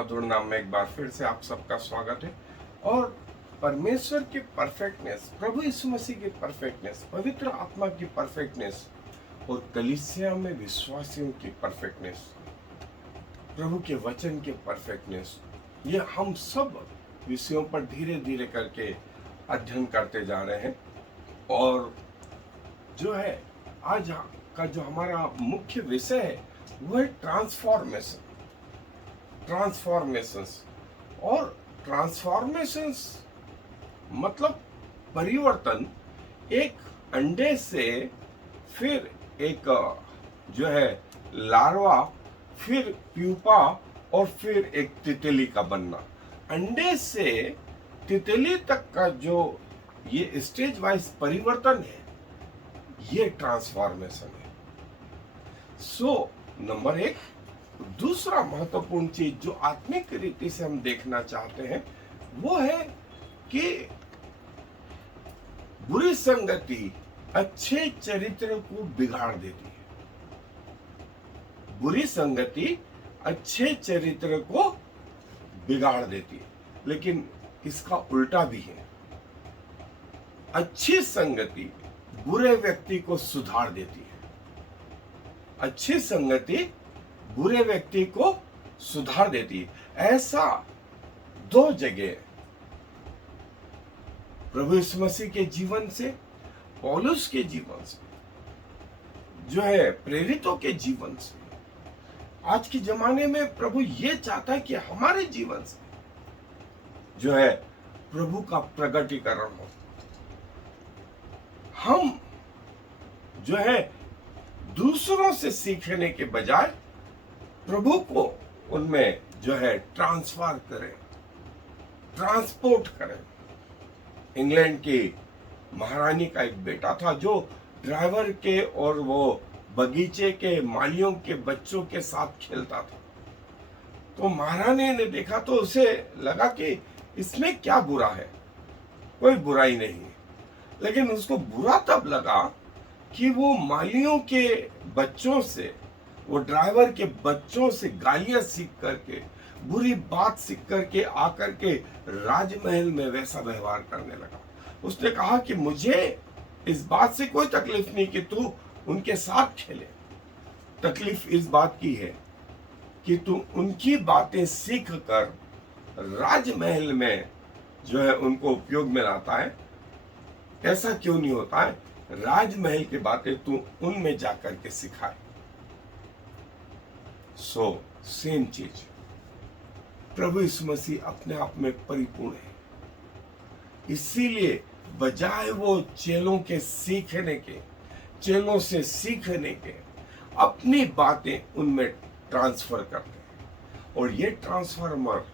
मधुर नाम में एक बार फिर से आप सबका स्वागत है। और परमेश्वर की परफेक्टनेस, प्रभु यीशु मसीह की परफेक्टनेस, पवित्र आत्मा की परफेक्टनेस और कलीसिया में विश्वासियों की परफेक्टनेस, प्रभु के वचन की परफेक्टनेस, ये हम सब विषयों पर धीरे धीरे करके अध्ययन करते जा रहे हैं। और जो है आज का जो हमारा मुख्य विषय है वो है ट्रांसफॉर्मेशंस। और ट्रांसफॉर्मेशंस मतलब परिवर्तन, एक अंडे से फिर एक जो है लार्वा, फिर प्यूपा और फिर एक तितली का बनना। अंडे से तितली तक का जो ये स्टेज वाइज परिवर्तन है, ये ट्रांसफॉर्मेशन है। नंबर एक, दूसरा महत्वपूर्ण चीज जो आत्मिक रीति से हम देखना चाहते हैं वो है कि बुरी संगति अच्छे चरित्र को बिगाड़ देती है। बुरी संगति अच्छे चरित्र को बिगाड़ देती है, लेकिन इसका उल्टा भी है। अच्छी संगति बुरे व्यक्ति को सुधार देती है। अच्छी संगति बुरे व्यक्ति को सुधार देती है। ऐसा दो जगह प्रभु यीशु मसीह के जीवन से, पौलुस के जीवन से, जो है प्रेरितों के जीवन से, आज के जमाने में प्रभु ये चाहता है कि हमारे जीवन से जो है प्रभु का प्रगटीकरण हो। हम जो है दूसरों से सीखने के बजाय प्रभु को उनमें जो है ट्रांसफर करें, ट्रांसपोर्ट करें। इंग्लैंड की महारानी का एक बेटा था जो ड्राइवर के और वो बगीचे के मालियों के बच्चों के साथ खेलता था। तो महारानी ने देखा तो उसे लगा कि इसमें क्या बुरा है, कोई बुराई नहीं है। लेकिन उसको बुरा तब लगा कि वो मालियों के बच्चों से, वो ड्राइवर के बच्चों से गालियां सीख करके, बुरी बात सीख करके आकर के राजमहल में वैसा व्यवहार करने लगा। उसने कहा कि मुझे इस बात से कोई तकलीफ नहीं कि तू उनके साथ खेले, तकलीफ इस बात की है कि तू उनकी बातें सीख कर राजमहल में जो है उनको उपयोग में लाता है। ऐसा क्यों नहीं होता है, राजमहल की बातें तू उनमें जाकर के सिखाए। सेम चीज प्रभु यीशु मसीह अपने आप में परिपूर्ण है। इसीलिए बजाय वो चेलों के सीखने के, चेलों से सीखने के, अपनी बातें उनमें ट्रांसफर करते हैं। और ये ट्रांसफार्मर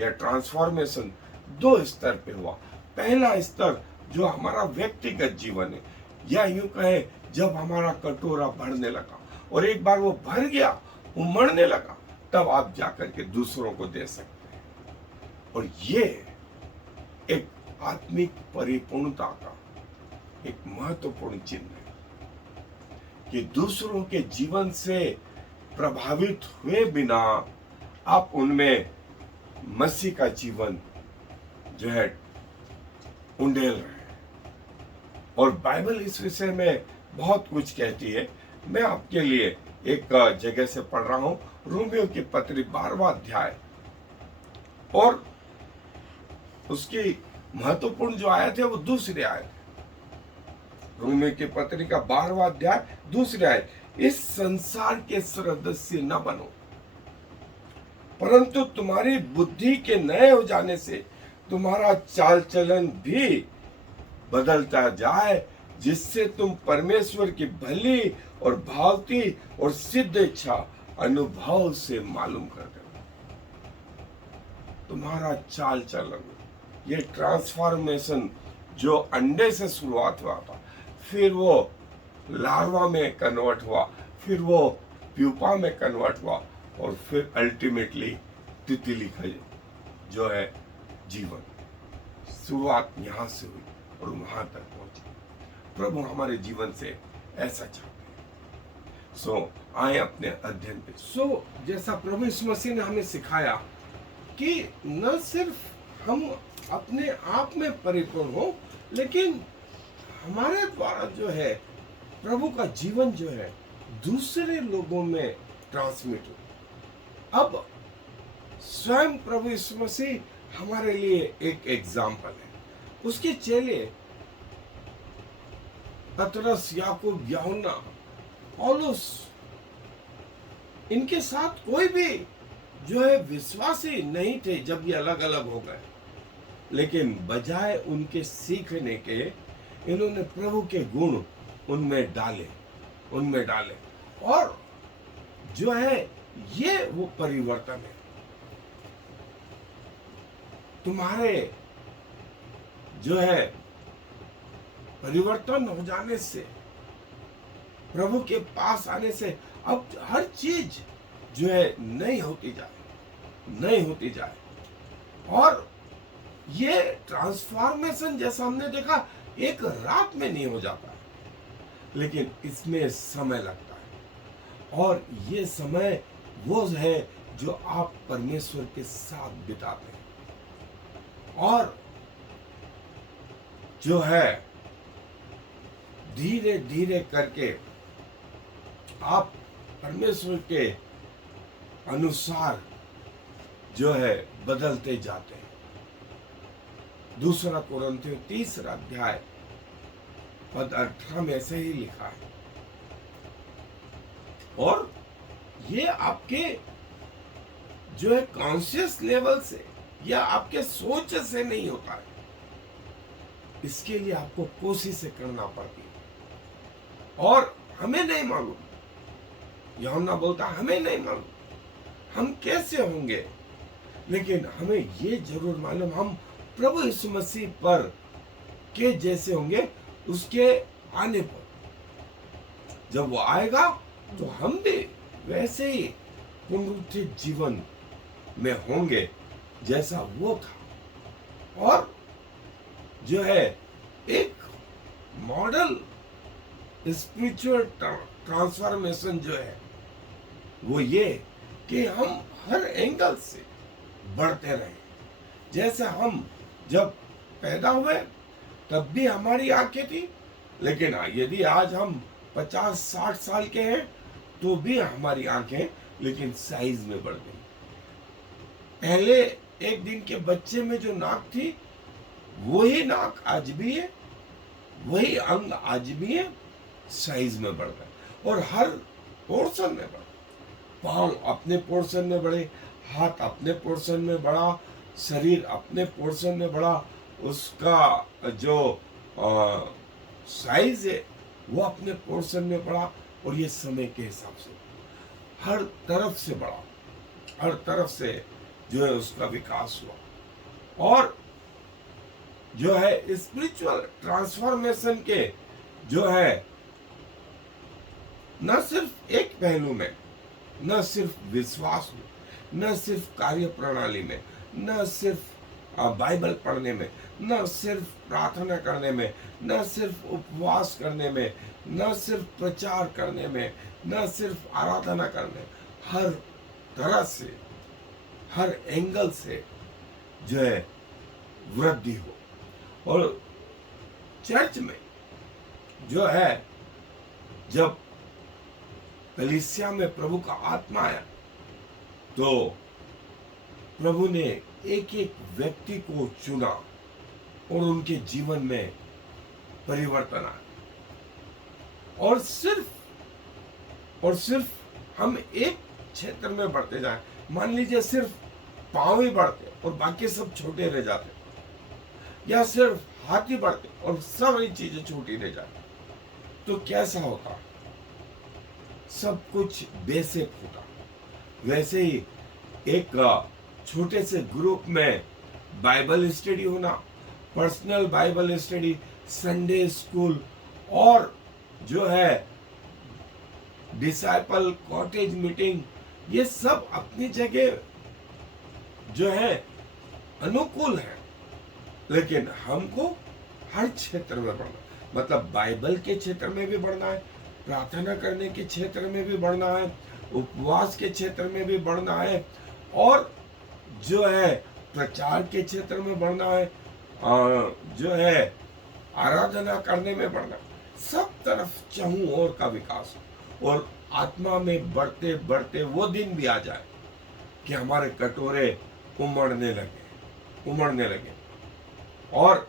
या ट्रांसफॉर्मेशन दो स्तर पे हुआ। पहला स्तर जो हमारा व्यक्तिगत जीवन है, या यूं कहे जब हमारा कटोरा भरने लगा और एक बार वो भर गया, उमड़ने लगा, तब आप जाकर के दूसरों को दे सकते हैं। और ये एक आत्मिक परिपूर्णता का एक महत्वपूर्ण चिन्ह है कि दूसरों के जीवन से प्रभावित हुए बिना आप उनमें मसीह का जीवन जो है उंडेल रहे। और बाइबल इस विषय में बहुत कुछ कहती है। मैं आपके लिए एक जगह से पढ़ रहा हूं, रोमियो की पत्री 12वां अध्याय, और उसकी महत्वपूर्ण जो आयत है वो दूसरी आयत है। रोमियो की पत्री का 12वां अध्याय दूसरी आयत, इस संसार के सदस्य न बनो, परंतु तुम्हारी बुद्धि के नए हो जाने से तुम्हारा चाल चलन भी बदलता जाए, जिससे तुम परमेश्वर की भली और भावती और सिद्ध इच्छा अनुभव से मालूम कर दो। तुम्हारा चाल चलन, ये ट्रांसफॉर्मेशन जो अंडे से शुरुआत हुआ था, फिर वो लार्वा में कन्वर्ट हुआ, फिर वो प्यूपा में कन्वर्ट हुआ, और फिर अल्टीमेटली तितली का जो है जीवन, शुरुआत यहां से हुई और वहां तक पहुंची। प्रभु हमारे जीवन से ऐसा चाहते हैं। आए अपने अध्ययन पे। जैसा प्रभु यीशु मसीह ने हमें सिखाया कि न सिर्फ हम अपने आप में परिपूर्ण हो, लेकिन हमारे द्वारा जो है प्रभु का जीवन जो है दूसरे लोगों में ट्रांसमिट हो। अब स्वयं प्रभु यीशु मसीह हमारे लिए एक एग्जाम्पल है। उसके चेले पतरस, याकूब, यूहन्ना, पौलुस, इनके साथ कोई भी जो है विश्वासी नहीं थे जब ये अलग अलग हो गए, लेकिन बजाय उनके सीखने के इन्होंने प्रभु के गुण उनमें डाले और जो है ये वो परिवर्तन है। तुम्हारे जो है परिवर्तन हो जाने से, प्रभु के पास आने से अब हर चीज जो है नई होती जाए और ये ट्रांसफॉर्मेशन जैसा हमने देखा एक रात में नहीं हो जाता है, लेकिन इसमें समय लगता है और ये समय वो है जो आप परमेश्वर के साथ बिताते हैं और जो है धीरे धीरे करके आप परमेश्वर के अनुसार जो है बदलते जाते हैं। दूसरा कोरिन्थियों 3 अध्याय पद 18 में ऐसे ही लिखा है। और ये आपके जो है कॉन्शियस लेवल से या आपके सोच से नहीं होता है, इसके लिए आपको कोशिश करना पड़ती है और हमें नहीं मालूम, यूहन्ना बोलता हमें नहीं मालूम हम कैसे होंगे, लेकिन हमें ये जरूर मालूम हम प्रभु यीशु मसीह पर के जैसे होंगे उसके आने पर। जब वो आएगा तो हम भी वैसे ही पुनरुत्थित जीवन में होंगे जैसा वो था। और जो है एक मॉडल स्पिरिचुअल ट्रांसफॉर्मेशन जो है वो ये कि हम हर एंगल से बढ़ते रहें। जैसे हम जब पैदा हुए तब भी हमारी आंखें थी, लेकिन यदि आज हम 50-60 साल के हैं तो भी हमारी आंखें लेकिन साइज में बढ़ गई। पहले एक दिन के बच्चे में जो नाक थी वही नाक आज भी है, वही अंग आज भी है, साइज में बढ़ गए और हर पोर्शन में बढ़े। पांव अपने पोर्शन में बढ़े, हाथ अपने पोर्शन में बढ़ा, शरीर अपने पोर्शन में बढ़ा, उसका जो साइज है वो अपने पोर्शन में बढ़ा और ये समय के हिसाब से हर तरफ से बढ़ा, हर तरफ से जो है उसका विकास हुआ। और जो है स्पिरिचुअल ट्रांसफॉर्मेशन के जो है न सिर्फ एक पहलू में, न सिर्फ विश्वास में, न सिर्फ कार्य प्रणाली में, न सिर्फ बाइबल पढ़ने में, न सिर्फ प्रार्थना करने में, न सिर्फ उपवास करने में, न सिर्फ प्रचार करने में, न सिर्फ आराधना करने, हर तरह से, हर एंगल से जो है वृद्धि हो। और चर्च में जो है जब कलीसिया में प्रभु का आत्मा आया तो प्रभु ने एक एक व्यक्ति को चुना और उनके जीवन में परिवर्तन आया। और सिर्फ हम एक क्षेत्र में बढ़ते जाएं, मान लीजिए सिर्फ पांव ही बढ़ते और बाकी सब छोटे रह जाते, या सिर्फ हाथ ही बढ़ते और सारी चीजें छोटी रह जाती, तो कैसा होता? सब कुछ बेसिक होता। वैसे ही एक छोटे से ग्रुप में बाइबल स्टडी होना, personal Bible study, Sunday school और जो है डिसाइपल कॉटेज मीटिंग, ये सब अपनी जगह जो है अनुकूल है, लेकिन हमको हर क्षेत्र में बढ़ना, मतलब बाइबल के क्षेत्र में भी बढ़ना है, प्रार्थना करने के क्षेत्र में भी बढ़ना है, उपवास के क्षेत्र में भी बढ़ना है, और जो है प्रचार के क्षेत्र में बढ़ना है, जो है आराधना करने में बढ़ना, सब तरफ चहुं ओर का विकास हो, और आत्मा में बढ़ते बढ़ते वो दिन भी आ जाए कि हमारे कटोरे उमड़ने लगे। और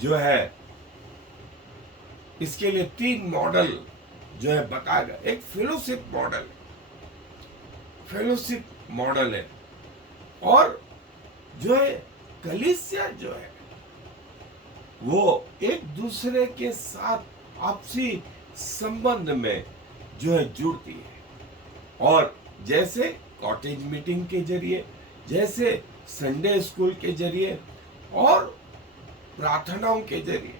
जो है इसके लिए 3 मॉडल जो है बताया गया। एक फेलोशिप मॉडल है, और जो है कलीसिया जो है वो एक दूसरे के साथ आपसी संबंध में जो है जुड़ती है। और जैसे कॉटेज मीटिंग के जरिए, जैसे संडे स्कूल के जरिए और प्रार्थनाओं के जरिए,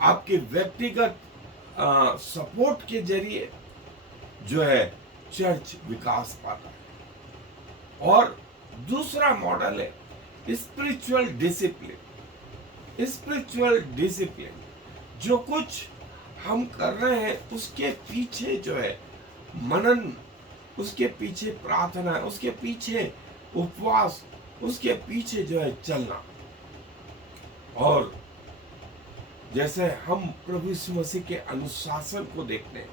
आपके व्यक्तिगत सपोर्ट के जरिए जो है चर्च विकास पाता है। और दूसरा मॉडल है स्पिरिचुअल डिसिप्लिन। जो कुछ हम कर रहे हैं उसके पीछे जो है मनन, उसके पीछे प्रार्थना, उसके पीछे उपवास, उसके पीछे जो है चलना। और जैसे हम प्रभु यीशु मसीह के अनुशासन को देखते हैं,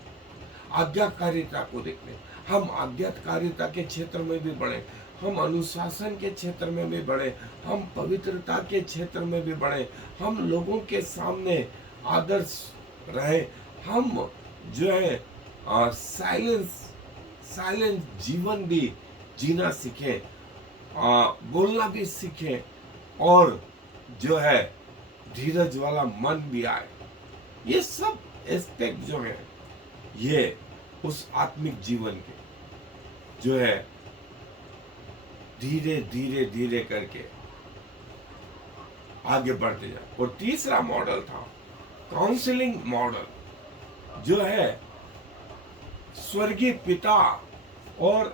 आज्ञाकारिता को देखते हैं, हम आज्ञाकारिता के क्षेत्र में भी बढ़े, हम अनुशासन के क्षेत्र में भी बढ़े, हम पवित्रता के क्षेत्र में भी बढ़े, हम लोगों के सामने आदर्श रहे, हम जो है साइलेंस जीवन भी जीना सीखे, बोलना भी सीखे, और जो है धीरज वाला मन भी आए। ये सब एस्पेक्ट जो है ये उस आत्मिक जीवन के जो है धीरे करके आगे बढ़ते जाए। और तीसरा मॉडल था काउंसलिंग मॉडल, जो है स्वर्गीय पिता और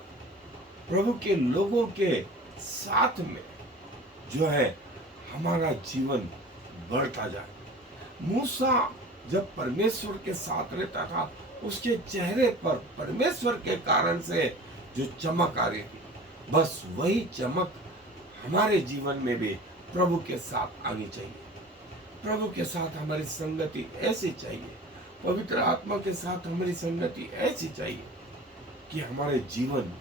प्रभु के लोगों के साथ में जो है हमारा जीवन बढ़ता जाए। मूसा जब परमेश्वर के साथ रहता था, उसके चेहरे पर परमेश्वर के कारण से जो चमक आ रही थी, बस वही चमक हमारे जीवन में भी प्रभु के साथ आनी चाहिए। प्रभु के साथ हमारी संगति ऐसी चाहिए, पवित्र आत्मा के साथ हमारी संगति ऐसी चाहिए कि हमारे जीवन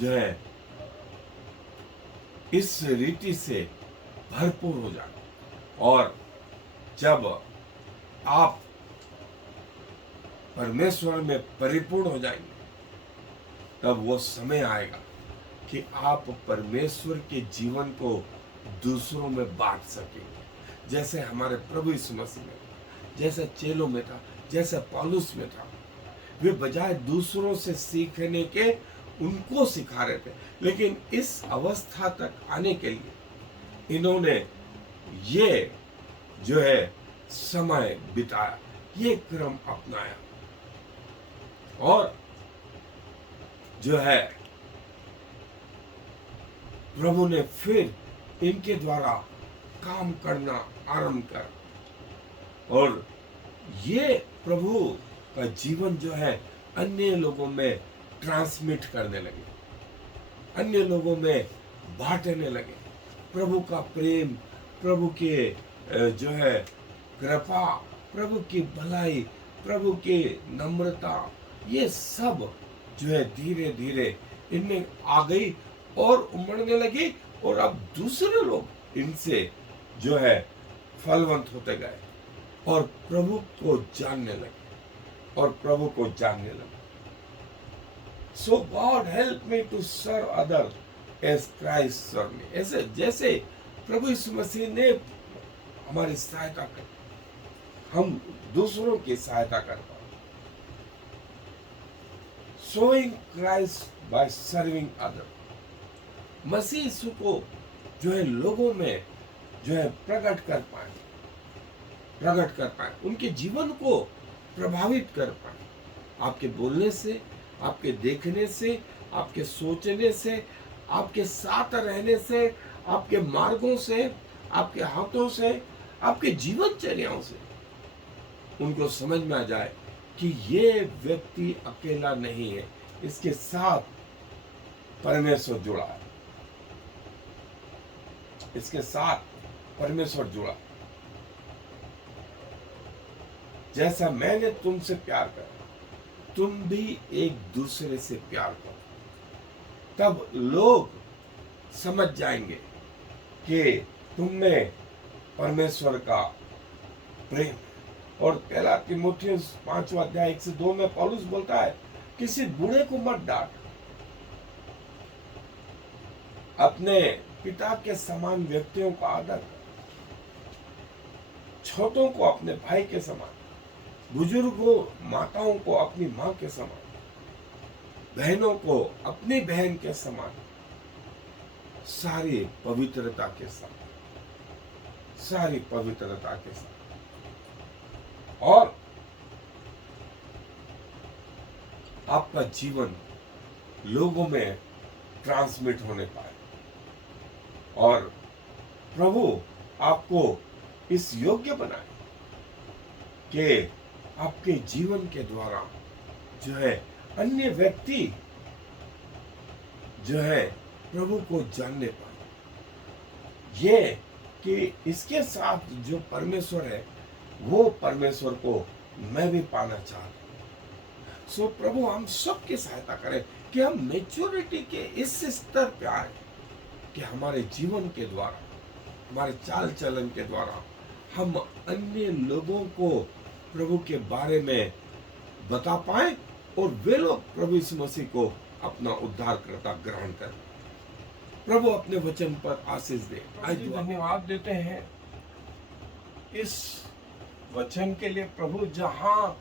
जो है इस रीति से भरपूर हो जाए। और जब आप परमेश्वर में परिपूर्ण हो जाएंगे, तब वो समय आएगा कि आप परमेश्वर के जीवन को दूसरों में बांट सकेंगे। जैसे हमारे प्रभु यीशु मसीह में, जैसे चेलों में था, जैसे पौलुस में था, वे बजाय दूसरों से सीखने के उनको सिखा रहे थे। लेकिन इस अवस्था तक आने के लिए इन्होंने ये जो है समय बिताया, ये क्रम अपनाया, और जो है प्रभु ने फिर इनके द्वारा काम करना आरंभ कर, और ये प्रभु का जीवन जो है अन्य लोगों में ट्रांसमिट करने लगे, अन्य लोगों में बांटने लगे। प्रभु का प्रेम, प्रभु के जो है कृपा, प्रभु की भलाई, प्रभु की नम्रता, ये सब जो है धीरे धीरे इनमें आ गई और उमड़ने लगी। और अब दूसरे लोग इनसे जो है फलवंत होते गए और प्रभु को जानने लगे। So God help me to serve others as Christ served me. ऐसे जैसे प्रभु यीशु मसीह ने हमारी सहायता की, हम दूसरों की सहायता कर पाए। Showing Christ by serving others. मसीह यीशु को जो है लोगों में जो है प्रकट कर पाए, उनके जीवन को प्रभावित कर पाए, आपके बोलने से, आपके देखने से, आपके सोचने से, आपके साथ रहने से, आपके मार्गों से, आपके हाथों से, आपके जीवनचर्याओं से उनको समझ में आ जाए कि ये व्यक्ति अकेला नहीं है, इसके साथ परमेश्वर जुड़ा है, इसके साथ परमेश्वर जुड़ा। जैसा मैंने तुमसे प्यार करा, तुम भी एक दूसरे से प्यार करो, तब लोग समझ जाएंगे कि तुम में परमेश्वर का प्रेम। और पहला तीमुथियुस 5वां अध्याय 1 से 2 में पौलुस बोलता है, किसी बूढ़े को मत डांट, अपने पिता के समान व्यक्तियों का आदर कर, छोटों को अपने भाई के समान, बुजुर्गों माताओं को अपनी मां के समान, बहनों को अपनी बहन के समान, सारी पवित्रता के साथ, सारी पवित्रता के साथ। और आपका जीवन लोगों में ट्रांसमिट होने पाए और प्रभु आपको इस योग्य बनाए कि आपके जीवन के द्वारा जो है अन्य व्यक्ति जो है प्रभु को जानने पाए। ये कि इसके साथ जो परमेश्वर है वो परमेश्वर को मैं भी पाना चाहता हूं। सो प्रभु हम सबकी सहायता करें कि हम मैच्योरिटी के इस स्तर पे आए कि हमारे जीवन के द्वारा, हमारे चाल चलन के द्वारा हम अन्य लोगों को प्रभु के बारे में बता पाए और वे लोग प्रभु यीशु मसीह को अपना उद्धारकर्ता ग्रहण करें। प्रभु अपने वचन पर आशीष दे। आज धन्यवाद देते हैं इस वचन के लिए प्रभु, जहां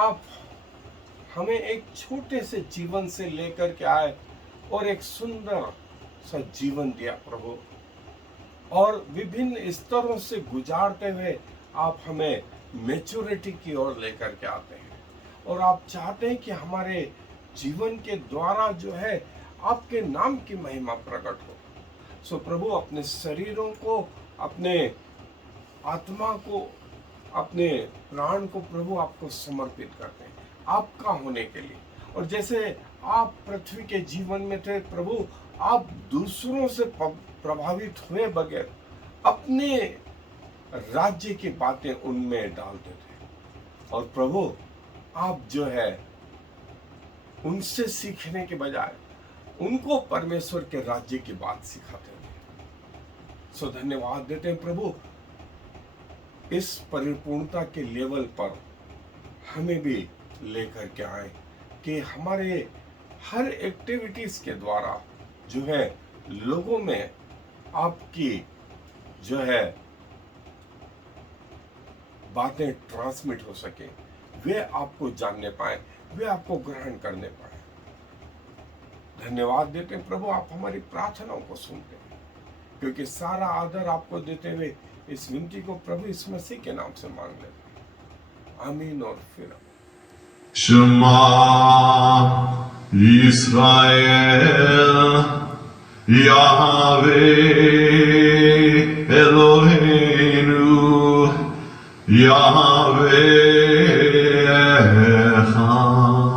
आप हमें एक छोटे से जीवन से लेकर के आए और एक सुंदर सा जीवन दिया प्रभु, और विभिन्न स्तरों से गुजारते हुए आप हमें मैच्योरिटी की ओर लेकर के आते हैं और आप चाहते हैं कि हमारे जीवन के द्वारा जो है आपके नाम की महिमा प्रकट हो। सो प्रभु अपने शरीरों को, अपने आत्मा को, अपने प्राण को प्रभु आपको समर्पित करते हैं आपका होने के लिए। और जैसे आप पृथ्वी के जीवन में थे प्रभु, आप दूसरों से प्रभावित हुए बगैर अपने राज्य की बातें उनमें डालते थे। और प्रभु आप जो है उनसे सीखने के बजाय उनको परमेश्वर के राज्य की बात सिखाते थे। सो धन्यवाद देते हैं प्रभु, इस परिपूर्णता के लेवल पर हमें भी लेकर के आए कि हमारे हर एक्टिविटीज के द्वारा जो है लोगों में आपकी जो है बातें ट्रांसमिट हो सके, वे आपको जानने पाए, वे आपको ग्रहण करने पाए। धन्यवाद देते हैं प्रभु, आप हमारी प्रार्थनाओं को सुनते हैं, क्योंकि सारा आदर आपको देते हुए इस विनती को प्रभु इस मसीह के नाम से मांग लेते हैं। आमीन। और फिर Shema Yisrael Yahweh Eloheinu Yahweh Echad.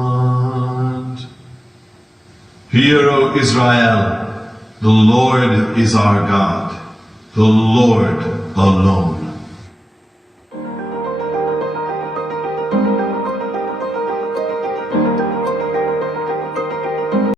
Hear, O Israel, the Lord is our God, the Lord alone.